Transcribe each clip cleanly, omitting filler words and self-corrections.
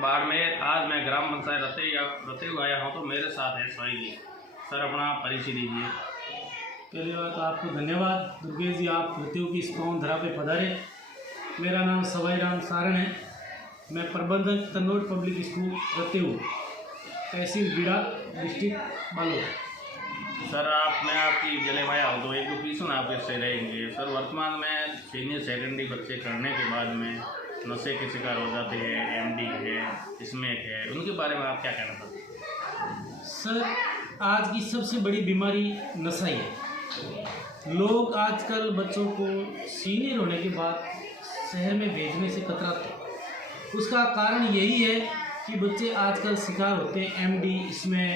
बाड़मेर। आज मैं ग्राम पंचायत रतेऊ आया हूँ, तो मेरे साथ है सोहेल जी। सर अपना परिचय दीजिए। पहली बात आपको धन्यवाद दुर्गेश जी, आप रतेऊ की इस पावन धरा पे पधारे। मेरा नाम सवाई राम सारण है। मैं प्रबंधक तन्नोट पब्लिक स्कूल रतेऊ, तहसील बीड़ा, डिस्ट्रिक्ट बालोद। सर मैं आपकी जलेवाया हूँ, तो एक दो क्वेश्चन आपके से रहेंगे। सर वर्तमान में सीनियर सेकेंडरी बच्चे करने के बाद में नशे के शिकार हो जाते हैं, एमडी है, स्मैक है, उनके बारे में आप क्या कहना चाहते हैं? सर आज की सबसे बड़ी बीमारी नशा ही है। लोग आजकल बच्चों को सीनियर होने के बाद शहर में भेजने से कतराते हैं। उसका कारण यही है कि बच्चे आजकल शिकार होते हैं एमडी, इसमें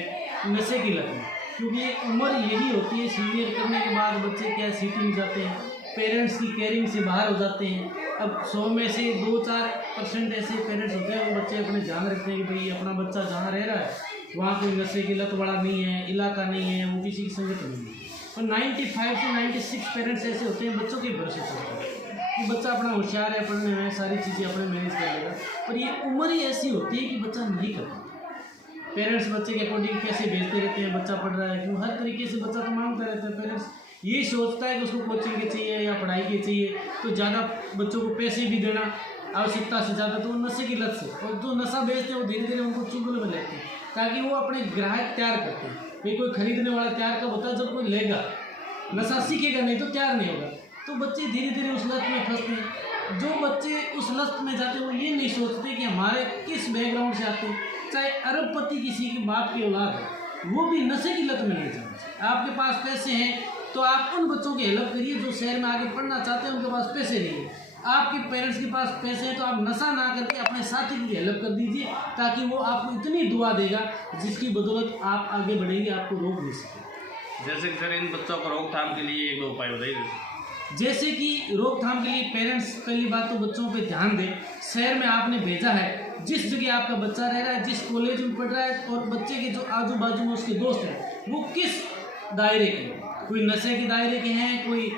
नशे की लत में। क्योंकि ये उम्र यही होती है, सीनियर करने के बाद बच्चे क्या सिटी में जाते हैं, पेरेंट्स की केयरिंग से बाहर हो जाते हैं। अब 100 में से 2-4% ऐसे पेरेंट्स होते हैं वो बच्चे अपने ध्यान रखते हैं कि भाई अपना बच्चा जहाँ रह रहा है वहाँ कोई नशे की लत वाला नहीं है, इलाका नहीं है, वो किसी की संगत नहीं है। और 95 से 96 पेरेंट्स ऐसे होते हैं बच्चों के भरोसे चलते हैं कि बच्चा अपना होशियार है, पढ़ने में सारी चीज़ें अपने मैनेज कर लेगा। पर ये उम्र ही ऐसी होती है कि बच्चा नहीं करता। पेरेंट्स बच्चे के अकॉर्डिंग पैसे भेजते रहते हैं, बच्चा पढ़ रहा है क्यों, हर तरीके से बच्चा तो मांगता रहता है। पेरेंट्स यही सोचता है कि उसको कोचिंग के चाहिए या पढ़ाई के चाहिए, तो ज़्यादा बच्चों को पैसे भी देना आवश्यकता से ज़्यादा, तो वो नशे की लत से, और जो नशा बेचते हैं वो धीरे धीरे उनको चुगल में लेते हैं ताकि वो अपने ग्राहक तैयार करते हैं। भाई कोई खरीदने वाला तैयार कब होता है, जब कोई लेगा, नशा सीखेगा नहीं तो तैयार नहीं होगा। तो बच्चे धीरे धीरे उस लत में फंसते हैं। जो बच्चे उस लत में जाते हैं वो ये नहीं सोचते कि हमारे किस बैकग्राउंड से आते हैं। चाहे अरबपति किसी के बाप की औलाद है, वो भी नशे की लत में नहीं जाना। आपके पास पैसे हैं तो आप उन बच्चों की हेल्प करिए जो शहर में आके पढ़ना चाहते हैं, उनके पास पैसे नहीं है। आपके पेरेंट्स के पास पैसे हैं तो आप नशा ना करके अपने साथी की हेल्प कर दीजिए, ताकि वो आपको इतनी दुआ देगा जिसकी बदौलत आप आगे बढ़ेंगे, आपको रोक नहीं सके। जैसे कि सर इन बच्चों को रोकथाम के लिए एक दो उपाय बताइए। जैसे कि रोकथाम के लिए पेरेंट्स पहली बात तो बच्चों पे ध्यान दें। शहर में आपने भेजा है, जिस जगह आपका बच्चा रह रहा है, जिस कॉलेज में पढ़ रहा है, और बच्चे के जो आजू बाजू में उसके दोस्त हैं वो किस दायरे के हैं। कोई नशे के दायरे के हैं, कोई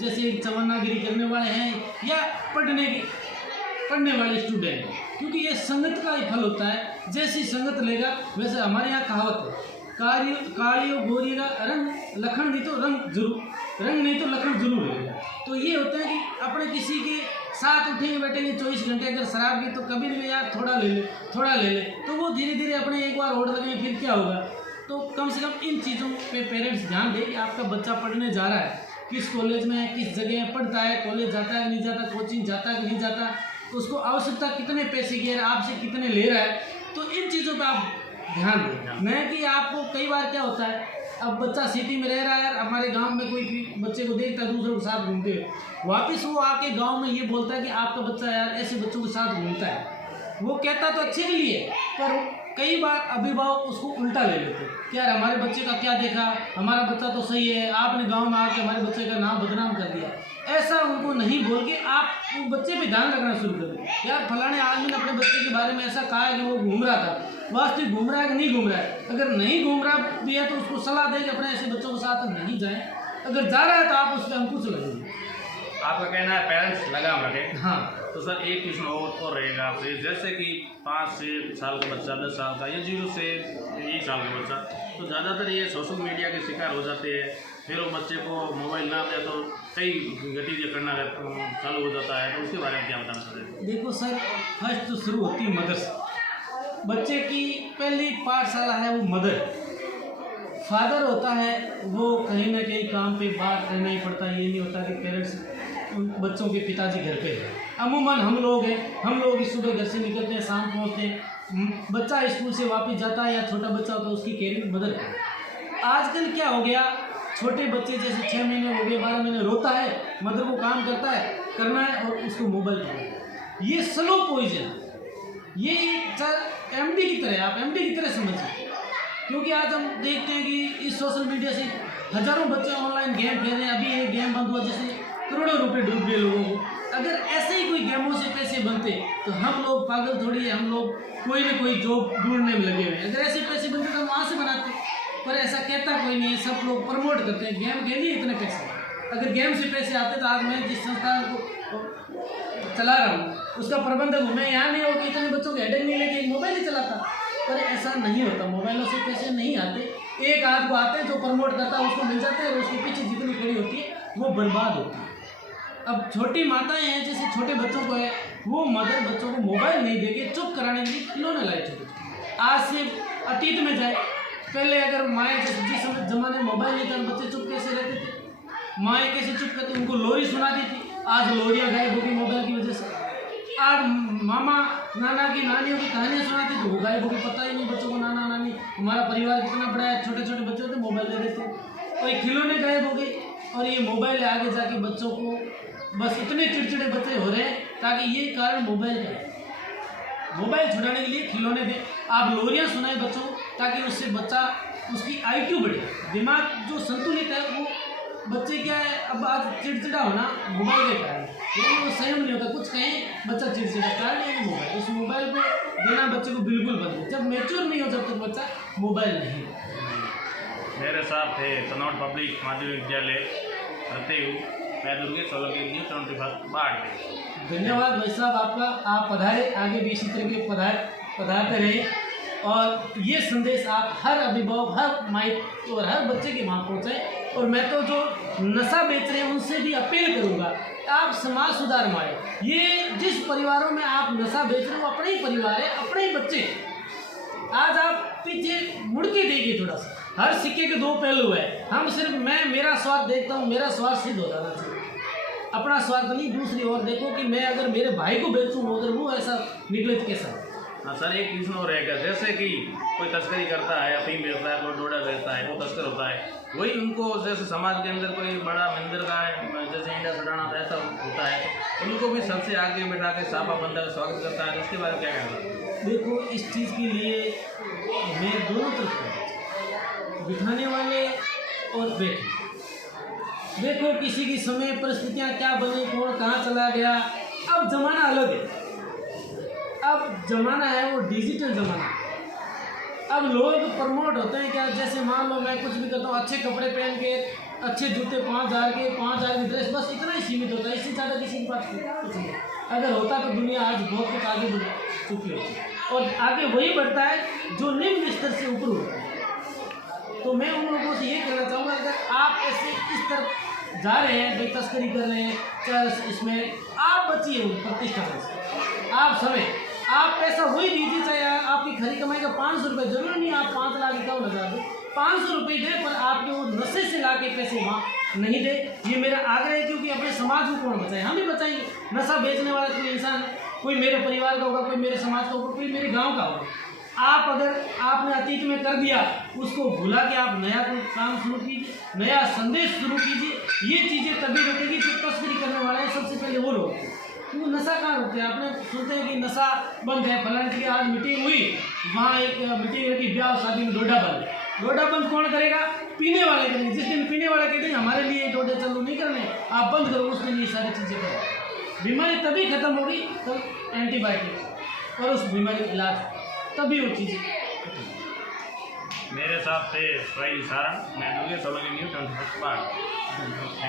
जैसे चवन्नागिरी करने वाले हैं, या पढ़ने वाले स्टूडेंट हैं। क्योंकि ये संगत का ही फल होता है, जैसी संगत लेगा वैसे। हमारे यहाँ कहावत है, कालियो गोरी का रंग लखन नहीं तो रंग नहीं तो लखन जरूर रहेगा। तो ये होता है कि अपने किसी के साथ उठेंगे बैठेंगे 24 घंटे, अगर शराब की तो कभी भी यार थोड़ा ले ले, तो वो धीरे धीरे अपने एक बार होड़ लगेंगे, फिर क्या होगा। तो कम से कम इन चीज़ों पे पेरेंट्स ध्यान दें कि आपका बच्चा पढ़ने जा रहा है, किस कॉलेज में है, किस जगह पढ़ता है, कॉलेज जाता है कि नहीं जाता, कोचिंग जाता है कि नहीं जाता, तो उसको आवश्यकता कितने पैसे की है, आपसे कितने ले रहा है। तो इन चीज़ों पर आप ध्यान दें। नहीं कि आपको कई बार क्या होता है, अब बच्चा सिटी में रह रहा है, हमारे गांव में कोई बच्चे को देखता है दूसरों के साथ घूमते हुए, वापस वो आके गांव में ये बोलता है कि आपका बच्चा यार ऐसे बच्चों के साथ घूमता है। वो कहता तो अच्छे के लिए, पर कई बार अभिभावक उसको उल्टा ले लेते हैं कि यार हमारे बच्चे का क्या देखा, हमारा बच्चा तो सही है, आपने गाँव में आके हमारे बच्चे का नाम बदनाम कर दिया। ऐसा उनको नहीं बोल के आप वो बच्चे पे ध्यान रखना शुरू करें। यार फलाने आदमी ने अपने बच्चे के बारे में ऐसा कहा है कि वो घूम रहा था, वास्तविक घूम रहा है कि नहीं घूम रहा है। अगर नहीं घूम रहा भी है तो उसको सलाह दें कि अपने ऐसे बच्चों के साथ नहीं जाएं। अगर जा रहा है तो आप उस पर अंकुश लगाइए। आपका कहना है पेरेंट्स लगाम रखें। हाँ। तो सर एक क्वेश्चन और रहेगा आपसे, जैसे कि 5 से साल का बच्चा, 10 साल का, या 0 से 1 साल का बच्चा, तो ज़्यादातर ये सोशल मीडिया के शिकार हो जाते हैं। फिर वो बच्चे को मोबाइल ना दे तो कई गतिविधियाँ करना चालू हो जाता है, तो उसके बारे में क्या बताना चाहते हैं? देखो सर, फर्स्ट तो शुरू होती है मदर से। बच्चे की पहली पाठशाला है वो मदर। फादर होता है वो कहीं ना कहीं काम पे बाहर रहना ही पड़ता है। ये नहीं होता कि पेरेंट्स बच्चों के पिताजी घर पे हैं। अमूमन हम लोग हैं, हम लोग इस सुबह घर से निकलते हैं, शाम पहुँचते हैं, बच्चा स्कूल से वापस जाता है या छोटा बच्चा होता है उसकी केयरिंग मदर है। आजकल क्या हो गया, छोटे बच्चे जैसे 6 महीने हो गए, 12 महीने रोता है, मदर को काम करना है और उसको मोबाइल पर। ये स्लो पॉइजन, ये एमडी की तरह, आप एमडी की तरह समझिए। क्योंकि आज हम देखते हैं कि इस सोशल मीडिया से हज़ारों बच्चे ऑनलाइन गेम खेल रहे हैं। अभी एक गेम बंद हुआ जिससे करोड़ों रुपए डूब गए लोगों को। अगर ऐसे ही कोई गेमों से पैसे बनते तो हम लोग पागल थोड़ी है, हम लोग कोई ना कोई जॉब ढूंढने में लगे हुए हैं। अगर ऐसे पैसे बनते तो हम वहाँ से बनाते, पर ऐसा कहता कोई नहीं है। सब लोग प्रमोट करते हैं गेम खेलिए इतने पैसे। अगर गेम से पैसे आते तो आज मैं जिस संस्थान को चला रहा हूँ उसका प्रबंधक हूँ, मैं यहाँ नहीं हो कि इतने बच्चों के हेडेक नहीं पर ऐसा नहीं होता, मोबाइलों से पैसे नहीं आते। एक आध को आते हैं जो प्रमोट करता है उसको मिल जाते हैं, और उसके पीछे जितनी खड़ी होती है वो बर्बाद होती है। अब छोटी माताएं हैं, जैसे छोटे बच्चों को है, वो मदर बच्चों को मोबाइल नहीं देके चुप कराने के लिए खिलौने लाए छोटे। आज से अतीत में जाए, पहले अगर माएँ जिस जमाने में मोबाइल नहीं था, बच्चे चुप कैसे रहते थे, माएँ कैसे चुप करती, उनको लोरी सुनाती थी। आज लोरियाँ गायब होगी मोबाइल की वजह से। आज मामा नाना की नानियों की कहानियाँ सुनाती तो वो गायब होगी, पता ही नहीं बच्चों को नाना नानी हमारा परिवार कितना बड़ा है। छोटे छोटे बच्चे होते मोबाइल दे देते, और ये खिलौने गायब हो गए। और ये मोबाइल आगे जाके बच्चों को बस इतने चिड़चिड़े बच्चे हो रहे हैं, ताकि ये कारण मोबाइल का है। मोबाइल छुड़ाने के लिए खिलौने दें, आप लोरियाँ सुनाएं बच्चों को, ताकि उससे बच्चा उसकी IQ बढ़े, दिमाग जो संतुलित है वो बच्चे क्या है। अब आज चिड़चिड़ा होना मोबाइल के कारण, लेकिन वो संयम नहीं होता, कुछ कहें बच्चा चिड़चिड़ा, कारण है मोबाइल। उस मोबाइल को देना बच्चे को बिल्कुल बंद है, जब मैच्योर नहीं हो जब तक बच्चा मोबाइल नहीं। मेरे साथ थे कनौट पब्लिक माध्यमिक विद्यालय रतेऊ, मैं दुर्गेश सोलंकी, न्यूज़ 25 बाढ़। धन्यवाद भाई साहब आपका, आप पधारे, आगे भी इसी तरह के पधारते रहे, और ये संदेश आप हर अभिभावक, हर माई और हर बच्चे के वहाँ पहुँचाएँ। और मैं तो जो नशा बेच रहे हैं उनसे भी अपील करूँगा, आप समाज सुधार में आए। ये जिस परिवारों में आप नशा बेच रहे हो अपने ही परिवार है, अपने ही बच्चे। आज आप पीछे मुड़ के देखिए थोड़ा सा, हर सिक्के के दो पहलू है। हम सिर्फ मेरा स्वार्थ देखता हूँ, मेरा स्वार्थ सिद्ध हो जाना चाहिए, अपना स्वार्थ नहीं। दूसरी ओर देखो कि मैं अगर मेरे भाई को बेचूँ अगर वो ऐसा निकले तो कैसा। हाँ सर, एक प्रश्न और रहेगा, जैसे कि कोई तस्करी करता है, अफीम बेचता है, कोई डोडा बेचता है, वो तस्कर होता है, वही उनको जैसे समाज के अंदर कोई बड़ा मंदिर का है, जैसे इंडिया सटाना ऐसा होता है, उनको भी सबसे आगे बैठा के साफा बंदा का स्वागत करता है, उसके बारे में क्या कहना है? देखो, इस चीज़ के लिए मैं दोनों तरफ, बिठाने वाले और बैठे। देखो किसी की समय परिस्थितियाँ क्या बनी, कौन कहाँ चला गया। अब ज़माना अलग है, अब ज़माना है वो डिजिटल ज़माना। अब लोग प्रमोट होते हैं क्या, जैसे मान लो मैं कुछ भी करता हूँ, अच्छे कपड़े पहन के, अच्छे जूते 5,000 के, 5,000 की ड्रेस, बस इतना ही सीमित होता है, इससे ज़्यादा किसी के पास कुछ नहीं। अगर होता तो दुनिया आज बहुत कुछ आगे बढ़ चुकी होती, और आगे वही बढ़ता है जो निम्न स्तर से ऊपर होता है। तो मैं उन लोगों से ये कहना चाहूँगा, अगर आप ऐसे इस तरफ जा रहे हैं, जो तस्करी कर रहे हैं, चाहे इसमें आप बचिए प्रतिष्ठा से, आप समय, आप पैसा वही दीजिए, चाहे आपकी खरी कमाई का 500 रुपये, जरूरी नहीं आप 5 लाख 51,000 दे, 500 रुपये दे, पर आपके वो नशे से ला के पैसे वहाँ नहीं दे। ये मेरा आग्रह है, क्योंकि अपने समाज को कौन बचाए, हम ही बचाएंगे। नशा बेचने वाला कोई इंसान है, कोई मेरे परिवार का होगा, कोई मेरे समाज का होगा, कोई मेरे गाँव का होगा। आप अगर आपने अतीत में कर दिया, उसको भुला के आप नया कोई काम शुरू कीजिए, नया संदेश शुरू कीजिए। ये चीज़ें तभी रुकेगी जो तस्करी करने वाले हैं, सबसे पहले वो लोग। क्योंकि नशा कहाँ रुकते हैं, आपने सुनते हैं कि नशा बंद है, फलाने की आज मीटिंग हुई, वहाँ एक मीटिंग रखी, ब्याह शादी में डोडा बंद। डोडा बंद कौन करेगा? पीने वाले करेंगे। जिस दिन पीने वाले कहते हैं हमारे लिए डोडे चालू नहीं करने, आप बंद करो, उस दिन ये सारी चीज़ें करो। बीमारी तभी खत्म होगी तब एंटीबायोटिक और उस बीमारी का इलाज, तभी वो चीज़ें। मेरे साथ थे भाई सारा, मैं दुर्गेश सोलंकी, न्यूज़ 25 बाढ़।